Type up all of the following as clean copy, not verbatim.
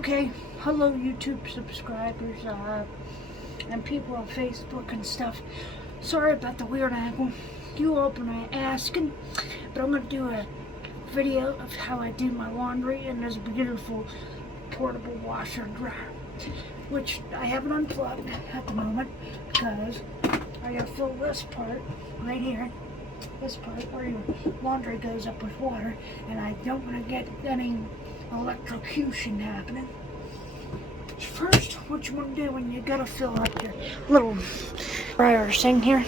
Okay, hello YouTube subscribers and people on Facebook and stuff. Sorry about the weird angle. You all been asking, but I'm going to do a video of how I do my laundry in this beautiful portable washer and dryer, which I haven't unplugged at the moment because I got to fill this part right here, this part where your laundry goes up with water, and I don't want to get any electrocution happening. First, what you want to do when you gotta fill up your little dryer thing here,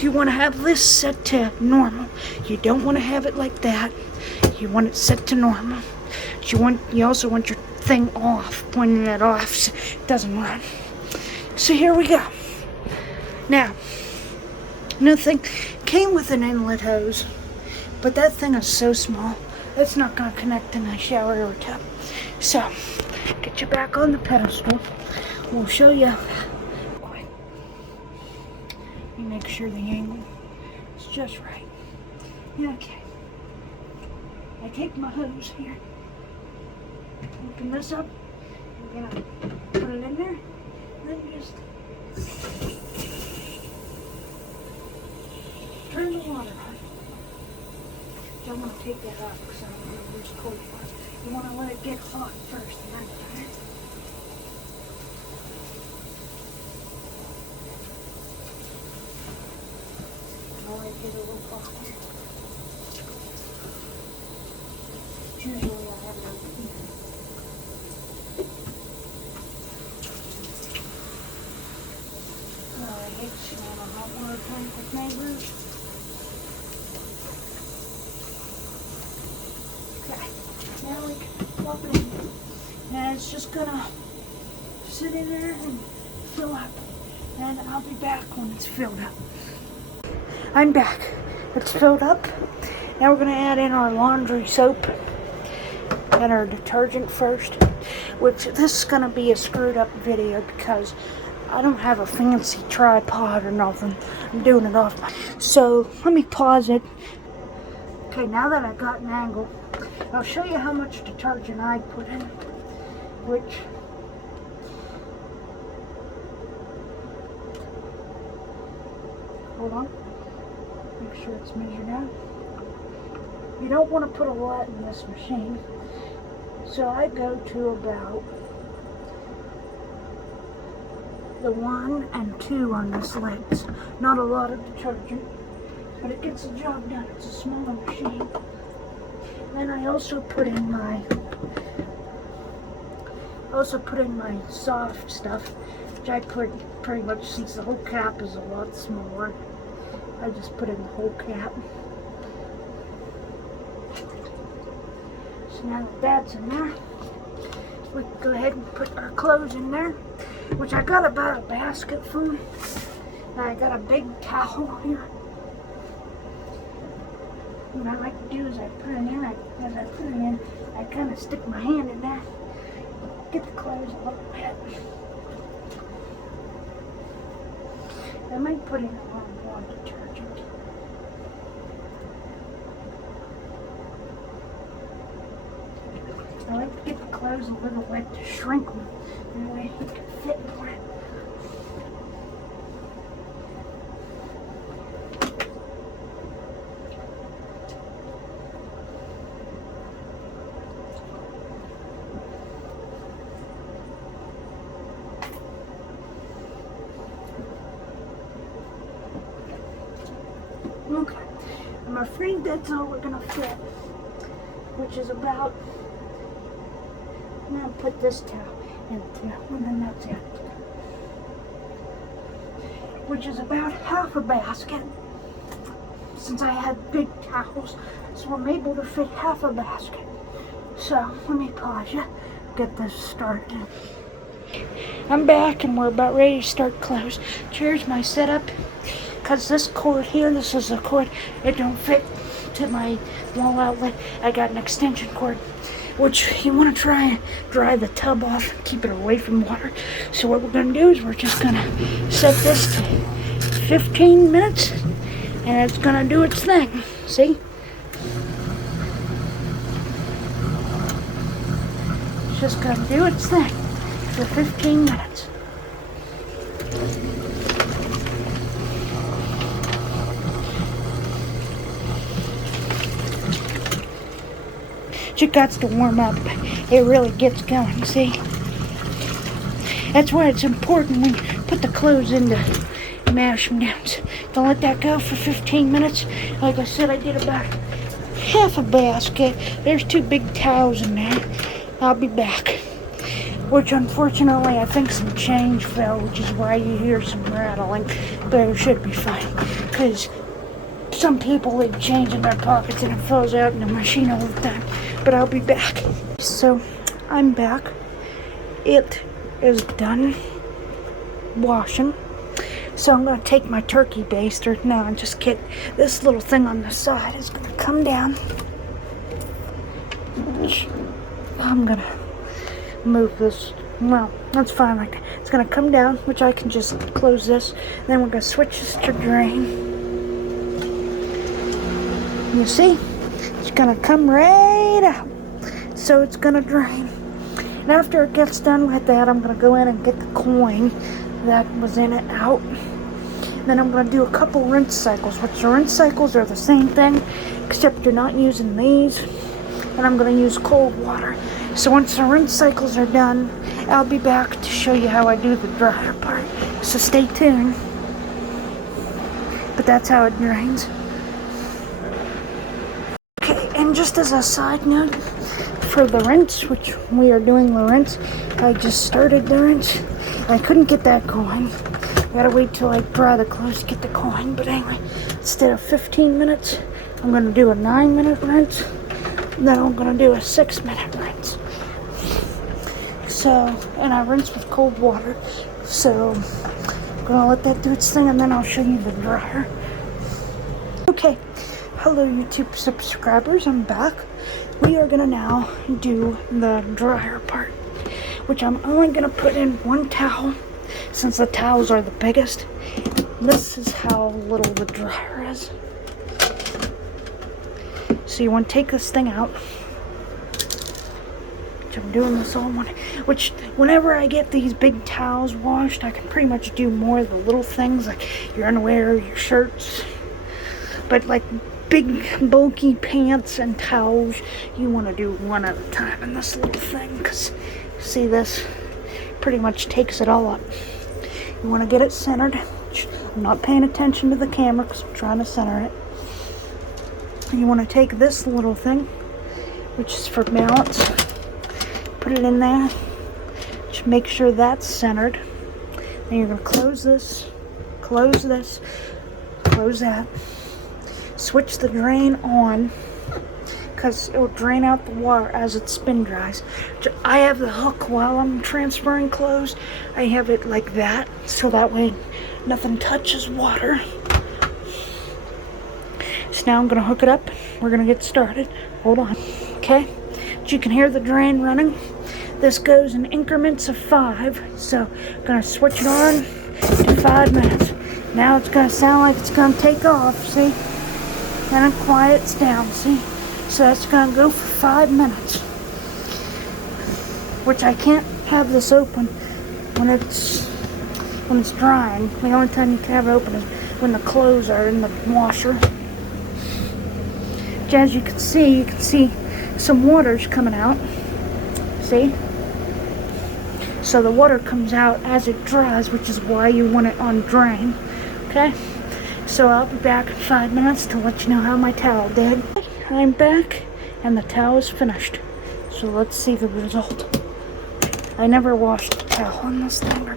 you want to have this set to normal. You don't want to have it like that. You want it set to normal. You also want your thing off, pointing it off so it doesn't run. So here we go. Now, another thing, came with an inlet hose, but that thing is so small, it's not going to connect in the shower or tub. So, get you back on the pedestal. We'll show you. You make sure the angle is just right. Okay. I take my hose here. Open this up. We're going to put it in there. Then just turn the water on. Don't want to take that off because I don't know where's cold water. You want to let it get hot first and then turn it. I'll let it get a little hotter. Usually I have it over here. Oh, I hate smelling a hot water tank with neighbors. Now we can plug it in, and it's just gonna sit in there and fill up, and I'll be back when it's filled up. I'm back. It's filled up. Now we're gonna add in our laundry soap and our detergent first, which this is gonna be a screwed up video because I don't have a fancy tripod or nothing. I'm doing it off my... So let me pause it. Okay, now that I've got an angle, I'll show you how much detergent I put in, which hold on, make sure it's measured out. You don't want to put a lot in this machine, so I go to about the 1 and 2 on this lids. Not a lot of detergent, but it gets the job done. It's a smaller machine. Then I also put in my soft stuff, which I put pretty much, since the whole cap is a lot smaller, I just put in the whole cap. So now that that's in there, we can go ahead and put our clothes in there, which I got about a basket full. And I got a big towel here. What I like to do is I put it in, as I put it in, I kind of stick my hand in there, get the clothes a little bit. I might put in a little more detergent. I like to get the clothes a little wet to shrink them, and that way it can fit more. Okay, I'm afraid that's all we're gonna fit, which is about, I'm gonna put this towel in there, and then that's it, which is about half a basket, since I had big towels, so I'm able to fit half a basket. So, let me pause you, get this started. I'm back, and we're about ready to start clothes. Here's my setup. Because this cord here, this is a cord, it don't fit to my wall outlet. I got an extension cord, which you want to try and dry the tub off, keep it away from water. So what we're going to do is we're just going to set this to 15 minutes, and it's going to do its thing. See? It's just gonna do its thing for 15 minutes. It got to warm up. It really gets going, see? That's why it's important when you put the clothes in to mash them down. Don't let that go for 15 minutes. Like I said, I did about half a basket. There's 2 big towels in there. I'll be back. Which unfortunately I think some change fell, which is why you hear some rattling. But it should be fine. Because some people leave change in their pockets and it falls out in the machine all the time. But I'll be back. So I'm back. It is done washing. So I'm going to take my turkey baster. No, I'm just kidding. This little thing on the side is going to come down. I'm going to move this. Well, that's fine right there. It's going to come down, which I can just close this. Then we're going to switch this to drain. You see? It's going to come right out. So it's going to drain. And after it gets done with that, I'm going to go in and get the coin that was in it out. Then I'm going to do a couple rinse cycles, which the rinse cycles are the same thing, except you're not using these. And I'm going to use cold water. So once the rinse cycles are done, I'll be back to show you how I do the dryer part. So stay tuned. But that's how it drains. Okay, and just as a side note, for the rinse, which we are doing the rinse, I just started the rinse. I couldn't get that coin. I gotta wait till I dry the clothes to get the coin. But anyway, instead of 15 minutes, I'm gonna do a 9-minute rinse. Then I'm gonna do a 6-minute rinse. So, and I rinse with cold water. So, I'm gonna let that do its thing, and then I'll show you the dryer. Okay, hello YouTube subscribers, I'm back. We are gonna now do the dryer part, which I'm only gonna put in 1 towel, since the towels are the biggest. This is how little the dryer is. So you want to take this thing out, which I'm doing this all one, which whenever I get these big towels washed, I can pretty much do more of the little things, like your underwear, your shirts. But like big bulky pants and towels, you want to do one at a time in this little thing, because see, this pretty much takes it all up. You want to get it centered. I'm not paying attention to the camera because I'm trying to center it. And you want to take this little thing, which is for balance, put it in there. Just make sure that's centered. Then you're going to close this, close that. Switch the drain on, because it will drain out the water as it spin dries. I have the hook while I'm transferring clothes. I have it like that, so that way nothing touches water. So now I'm going to hook it up. We're going to get started. Hold on. Okay, but you can hear the drain running. This goes in increments of 5, so I'm going to switch it on to 5 minutes. Now it's going to sound like it's going to take off, see? And it quiets down, see? So that's going to go for 5 minutes. Which I can't have this open when it's drying. The only time you can have it open is when the clothes are in the washer. Which, as you can see some water's coming out. See? So the water comes out as it dries, which is why you want it on drain. Okay? So I'll be back in 5 minutes to let you know how my towel did. I'm back, and the towel is finished. So let's see the result. I never washed a towel on this thing, or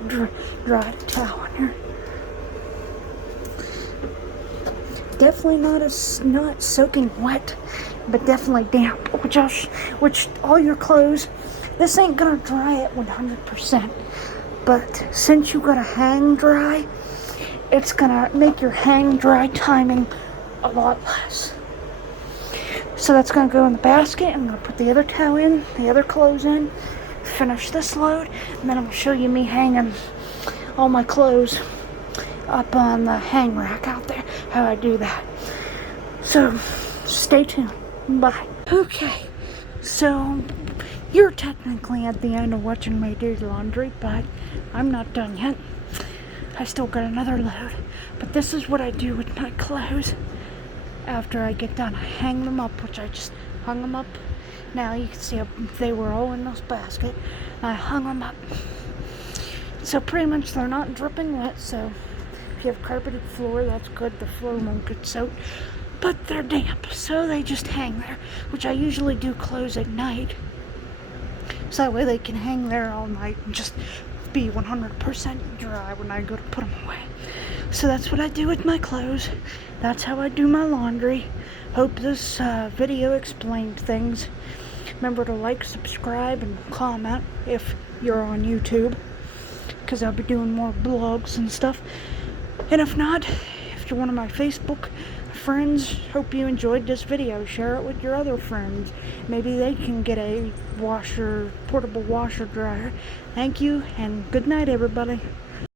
dried a towel in here. Definitely not soaking wet, but definitely damp. Which all your clothes, this ain't gonna dry it 100%. But since you gotta hang dry, it's gonna make your hang dry timing a lot less. So that's gonna go in the basket. I'm gonna put the other towel in, the other clothes in, finish this load, and then I'm gonna show you me hanging all my clothes up on the hang rack out there, how I do that. So stay tuned. Bye. Okay, so You're technically at the end of watching me do laundry, but I'm not done yet. I still got another load. But this is what I do with my clothes. After I get done, I hang them up, which I just hung them up. Now you can see they were all in this basket. I hung them up. So pretty much they're not dripping wet, so if you have carpeted floor, that's good. The floor won't get soaked. But they're damp, so they just hang there, which I usually do close at night. So that way they can hang there all night and just be 100% dry when I go to put them away. So that's what I do with my clothes. That's how I do my laundry. Hope this video explained things. Remember to like, subscribe, and comment if you're on YouTube, because I'll be doing more blogs and stuff. And if not, if you're one of my Facebook friends, hope you enjoyed this video. Share it with your other friends. Maybe they can get a portable washer dryer. Thank you, and good night, everybody.